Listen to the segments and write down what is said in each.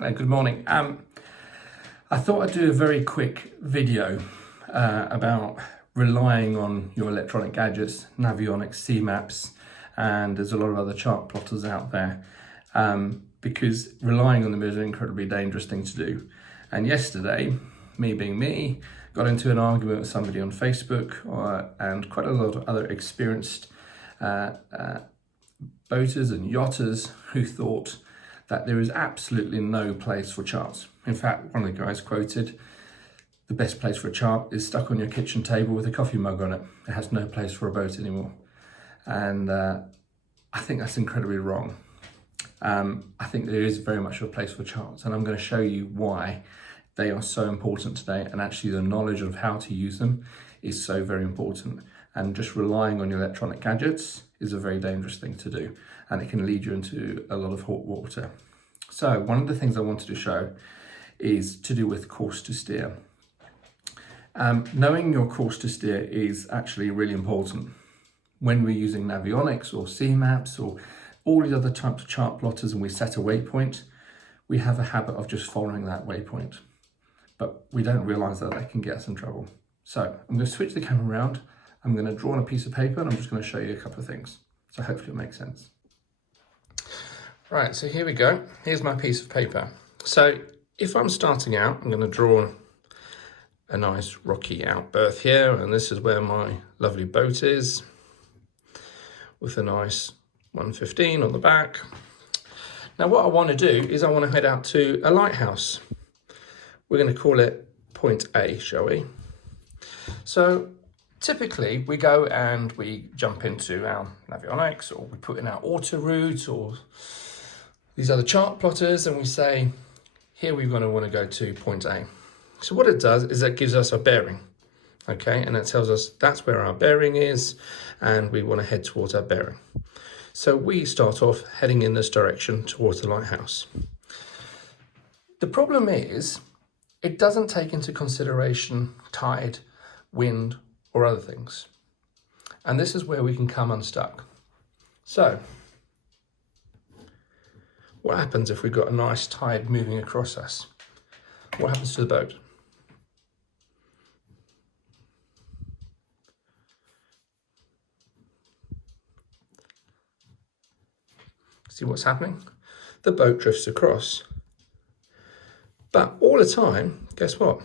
Hello, good morning. I thought I'd do a very quick video about relying on your electronic gadgets, Navionics, CMaps, and there's a lot of other chart plotters out there because relying on them is an incredibly dangerous thing to do. And yesterday, me being me, got into an argument with somebody on Facebook and quite a lot of other experienced boaters and yachters who thought that there is absolutely no place for charts. In fact, one of the guys quoted, the best place for a chart is stuck on your kitchen table with a coffee mug on it. It has no place for a boat anymore. And I think that's incredibly wrong. I think there is very much a place for charts, and I'm going to show you why they are so important today, and actually the knowledge of how to use them is so very important. And just relying on your electronic gadgets is a very dangerous thing to do, and it can lead you into a lot of hot water. So one of the things I wanted to show is to do with course to steer. Knowing your course to steer is actually really important. When we're using Navionics or CMaps or all these other types of chart plotters and we set a waypoint, we have a habit of just following that waypoint, but we don't realize that can get us in trouble. So I'm going to switch the camera around. I'm going to draw on a piece of paper and I'm just going to show you a couple of things. So hopefully it makes sense. Right, so here we go. Here's my piece of paper. So if I'm starting out, I'm going to draw a nice rocky outberth here, and this is where my lovely boat is with a nice 115 on the back. Now what I want to do is I want to head out to a lighthouse. We're going to call it point A, shall we? So typically we go and we jump into our Navionics, or we put in our auto route or these other chart plotters, and we say, here we're going to want to go to point A. So what it does is it gives us a bearing, okay? And it tells us that's where our bearing is, and we want to head towards our bearing. So we start off heading in this direction towards the lighthouse. The problem is it doesn't take into consideration tide, wind, or other things. And this is where we can come unstuck. So what happens if we've got a nice tide moving across us? What happens to the boat? See what's happening? The boat drifts across. But all the time, guess what?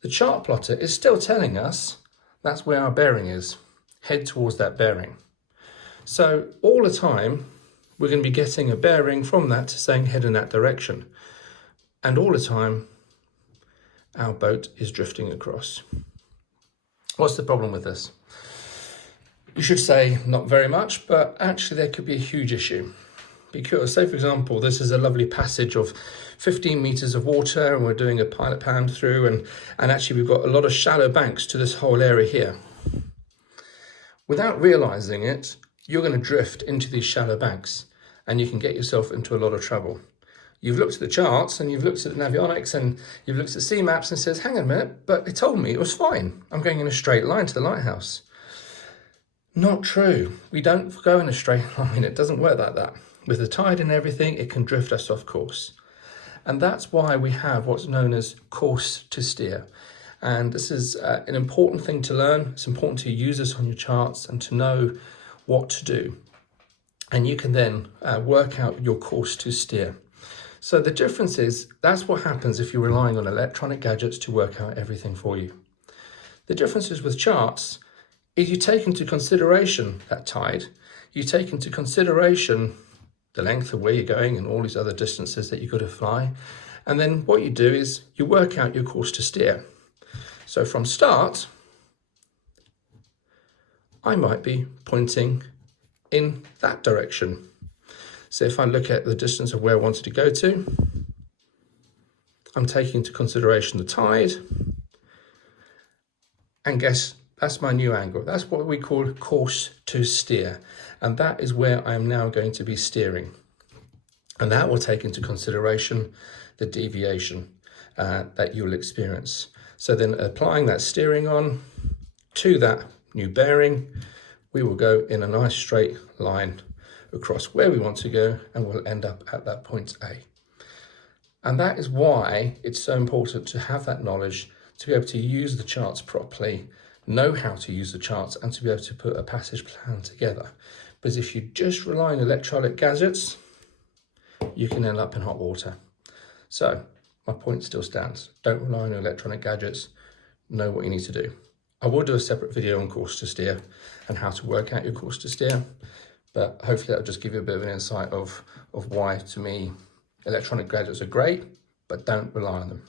The chart plotter is still telling us that's where our bearing is. Head towards that bearing. So all the time, we're going to be getting a bearing from that to saying head in that direction. And all the time, our boat is drifting across. What's the problem with this? You should say not very much, but actually there could be a huge issue. Because say for example, this is a lovely passage of 15 meters of water and we're doing a pilot pan through, and actually we've got a lot of shallow banks to this whole area here. Without realizing it, you're going to drift into these shallow banks and you can get yourself into a lot of trouble. You've looked at the charts and you've looked at the Navionics and you've looked at CMaps and says, hang on a minute, but it told me it was fine. I'm going in a straight line to the lighthouse. Not true. We don't go in a straight line. It doesn't work like that. With the tide and everything, it can drift us off course. And that's why we have what's known as course to steer. And this is an important thing to learn. It's important to use this on your charts and to know what to do. And you can then work out your course to steer. So the difference is, that's what happens if you're relying on electronic gadgets to work out everything for you. The differences with charts is you take into consideration that tide, you take into consideration the length of where you're going and all these other distances that you've got to fly. And then what you do is you work out your course to steer. So from start, I might be pointing in that direction. So if I look at the distance of where I wanted to go to, I'm taking into consideration the tide. And guess, that's my new angle. That's what we call course to steer. And that is where I am now going to be steering. And that will take into consideration the deviation that you'll experience. So then applying that steering on to that new bearing, we will go in a nice straight line across where we want to go, and we'll end up at that point A. And that is why it's so important to have that knowledge, to be able to use the charts properly, know how to use the charts, and to be able to put a passage plan together. Because if you just rely on electronic gadgets, you can end up in hot water. So my point still stands. Don't rely on electronic gadgets. Know what you need to do. I will do a separate video on course to steer and how to work out your course to steer, but hopefully that'll just give you a bit of an insight of why, to me, electronic gadgets are great, but don't rely on them.